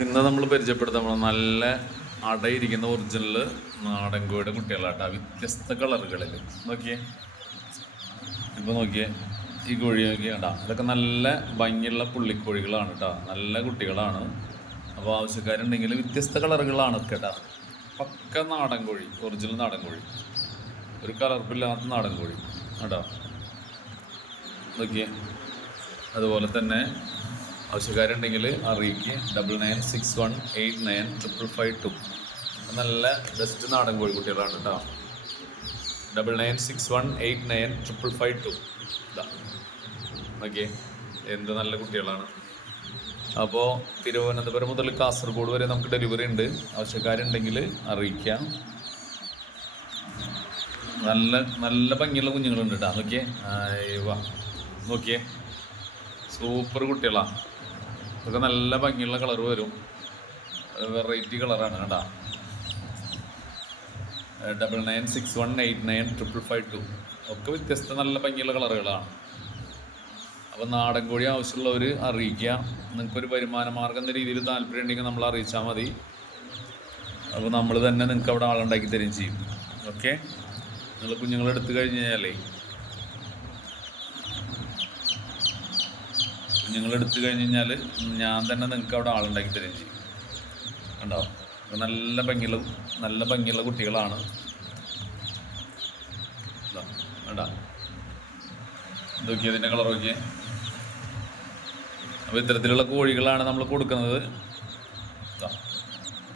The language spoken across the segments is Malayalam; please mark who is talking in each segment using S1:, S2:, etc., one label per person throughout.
S1: ഇന്ന് നമ്മൾ പരിചയപ്പെടുത്താൻ പോണ നല്ല അടയിരിക്കുന്ന ഒറിജിനൽ നാടൻ കോഴിയുടെ കുട്ടികളാട്ടാ വ്യത്യസ്ത കളറുകളിൽ നോക്കിയേ. ഇപ്പൊ നോക്കിയേ. ഈ കോഴി നോക്കിയേ കേട്ടോ ഇതൊക്കെ നല്ല ഭംഗിയുള്ള പുള്ളിക്കോഴികളാണ് കേട്ടോ നല്ല കുട്ടികളാണ്. അപ്പോൾ ആവശ്യക്കാരുണ്ടെങ്കിൽ വ്യത്യസ്ത കളറുകളാണ് കേട്ടാ പക്ക നാടൻ കോഴി ഒറിജിനൽ നാടൻ കോഴി ഒരു കലർപ്പില്ലാത്ത നാടൻ കോഴി കേട്ടോ നോക്കിയേ. അതുപോലെ തന്നെ ആവശ്യക്കാരുണ്ടെങ്കിൽ അറിയിക്കുക double nine six one eight nine triple five two നല്ല ബെസ്റ്റ് നാടൻ കോഴിക്കുട്ടികളാണ് കേട്ടോ double nine six one eight nine triple five two okay എന്ത് നല്ല കുട്ടികളാണ്. അപ്പോൾ തിരുവനന്തപുരം മുതൽ കാസർഗോഡ് വരെ നമുക്ക് ഡെലിവറി ഉണ്ട്. ആവശ്യക്കാരുണ്ടെങ്കിൽ അറിയിക്കാം. നല്ല നല്ല ഭംഗിയുള്ള കുഞ്ഞുങ്ങളുണ്ട് കേട്ടോ നോക്കിയേ. വാ. നോക്കിയേ. സൂപ്പർ കുട്ടികളാണ് ഇതൊക്കെ നല്ല ഭംഗിയുള്ള കളർ വരും. വെറൈറ്റി കളറാണ് കേട്ടാ. Double nine six one eight nine triple five two ഒക്കെ വ്യത്യസ്ത നല്ല ഭംഗിയുള്ള കളറുകളാണ്. അപ്പോൾ നാടൻ കോഴി ആവശ്യമുള്ളവർ അറിയിക്കുക. നിങ്ങൾക്കൊരു വരുമാന മാർഗം എന്ന രീതിയിൽ താല്പര്യം ഉണ്ടെങ്കിൽ നമ്മൾ അറിയിച്ചാൽ മതി. അപ്പോൾ നമ്മൾ തന്നെ നിങ്ങൾക്ക് അവിടെ ആളുണ്ടാക്കി തരികയും ചെയ്യും. ഓക്കെ നിങ്ങൾ കുഞ്ഞുങ്ങളെടുത്ത് കഴിഞ്ഞ് കഴിഞ്ഞാലേ കുഞ്ഞുങ്ങൾ എടുത്തു കഴിഞ്ഞ് കഴിഞ്ഞാൽ ഞാൻ തന്നെ നിങ്ങൾക്ക് അവിടെ ആളുണ്ടാക്കി തരുകയും ചെയ്യും. കണ്ടോ? നല്ല ഭംഗിയുള്ള നല്ല ഭംഗിയുള്ള കുട്ടികളാണ്. കണ്ടോ? നോക്കിയേ കളർ നോക്കിയേ. അപ്പോൾ ഇത്തരത്തിലുള്ള കോഴികളാണ് നമ്മൾ കൊടുക്കുന്നത്.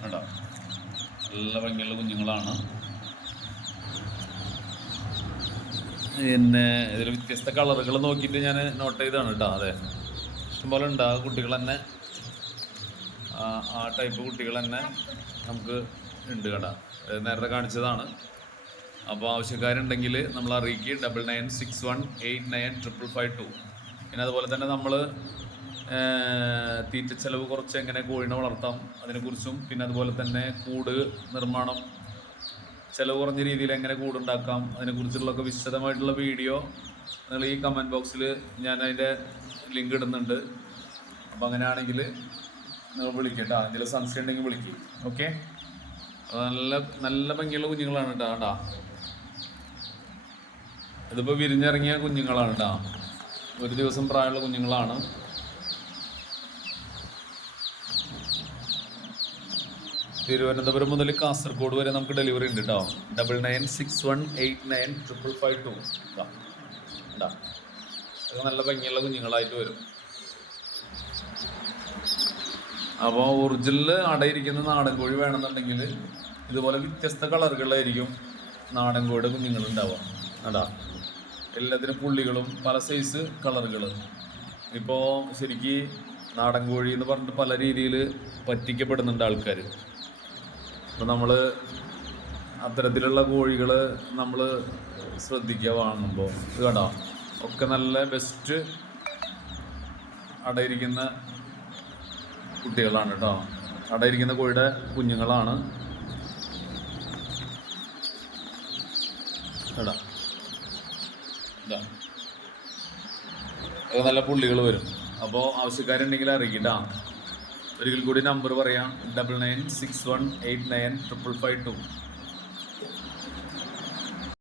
S1: കണ്ടോ? നല്ല ഭംഗിയുള്ള കുഞ്ഞുങ്ങളാണ്. പിന്നെ ഇതിൽ വ്യത്യസ്ത കളറുകൾ നോക്കിയിട്ട് ഞാൻ നോട്ട് ചെയ്താണ് കേട്ടോ അതെ. ഇഷ്ടംപോലെ ഉണ്ട്. ആ കുട്ടികൾ തന്നെ ആ ടൈപ്പ് കുട്ടികൾ തന്നെ നമുക്ക് ഉണ്ട് കേട്ടോ നേരത്തെ കാണിച്ചതാണ്. അപ്പോൾ ആവശ്യക്കാരുണ്ടെങ്കിൽ നമ്മൾ അറിയിക്കുക double nine six one eight nine triple five two പിന്നെ അതുപോലെ തന്നെ നമ്മൾ തീറ്റ ചെലവ് കുറച്ച് എങ്ങനെ കോഴിനെ വളർത്താം അതിനെക്കുറിച്ചും പിന്നെ അതുപോലെ തന്നെ കൂട് നിർമ്മാണം ചിലവ് കുറഞ്ഞ രീതിയിൽ എങ്ങനെ കൂടുണ്ടാക്കാം അതിനെക്കുറിച്ചുള്ളൊക്കെ വിശദമായിട്ടുള്ള വീഡിയോ നിങ്ങൾ ഈ കമന്റ് ബോക്സിൽ ഞാൻ അതിന്റെ ലിങ്ക് ഇടുന്നുണ്ട്. അപ്പോൾ അങ്ങനെയാണെങ്കിൽ നിങ്ങൾ വിളിക്കട്ടോ. എന്തെങ്കിലും സംശയം ഉണ്ടെങ്കിൽ വിളിക്കും. ഓക്കെ നല്ല നല്ല ഭംഗിയുള്ള കുഞ്ഞുങ്ങളാണ് കേട്ടോ. കേട്ടാ ഇതിപ്പോൾ വിരിഞ്ഞിറങ്ങിയ കുഞ്ഞുങ്ങളാണ് കേട്ടോ. ഒരു ദിവസം പ്രായമുള്ള കുഞ്ഞുങ്ങളാണ്. തിരുവനന്തപുരം മുതൽ കാസർഗോഡ് വരെ നമുക്ക് ഡെലിവറി ഉണ്ട് കേട്ടോ. Double nine six one eight nine triple five two കേട്ടോ അത് നല്ല ഭംഗിയുള്ള കുഞ്ഞുങ്ങളായിട്ട് വരും. അപ്പോൾ ഒറിജിനൽ അടയിരിക്കുന്ന നാടൻ കോഴി വേണമെന്നുണ്ടെങ്കിൽ ഇതുപോലെ വ്യത്യസ്ത കളറുകളിലായിരിക്കും നാടൻ കോഴിയുടെ കുഞ്ഞുങ്ങൾ ഉണ്ടാവുക അതാ. എല്ലാത്തിനും പുള്ളികളും പല സൈസ് കളറുകൾ ഇപ്പോൾ ശരിക്ക് നാടൻ കോഴി എന്ന് പറഞ്ഞിട്ട് പല രീതിയിൽ പറ്റിക്കപ്പെടുന്നുണ്ട് ആൾക്കാർ അപ്പോൾ നമ്മൾ അത്തരത്തിലുള്ള കോഴികൾ നമ്മൾ ശ്രദ്ധിക്കുക വാങ്ങുമ്പോൾ ഇത് കണ്ടോ? ഒക്കെ നല്ല ബെസ്റ്റ് അടയിരിക്കുന്ന കുട്ടികളാണ് കേട്ടോ അടയിരിക്കുന്ന കോഴിയുടെ കുഞ്ഞുങ്ങളാണ്. എടാ. ഇതാ. നല്ല പുള്ളികൾ വരും. അപ്പോൾ ആവശ്യക്കാരുണ്ടെങ്കിൽ അറിയിക്കട്ടാ. ഒരിക്കൽ കൂടി നമ്പർ പറയാം. Double nine six one eight nine triple five two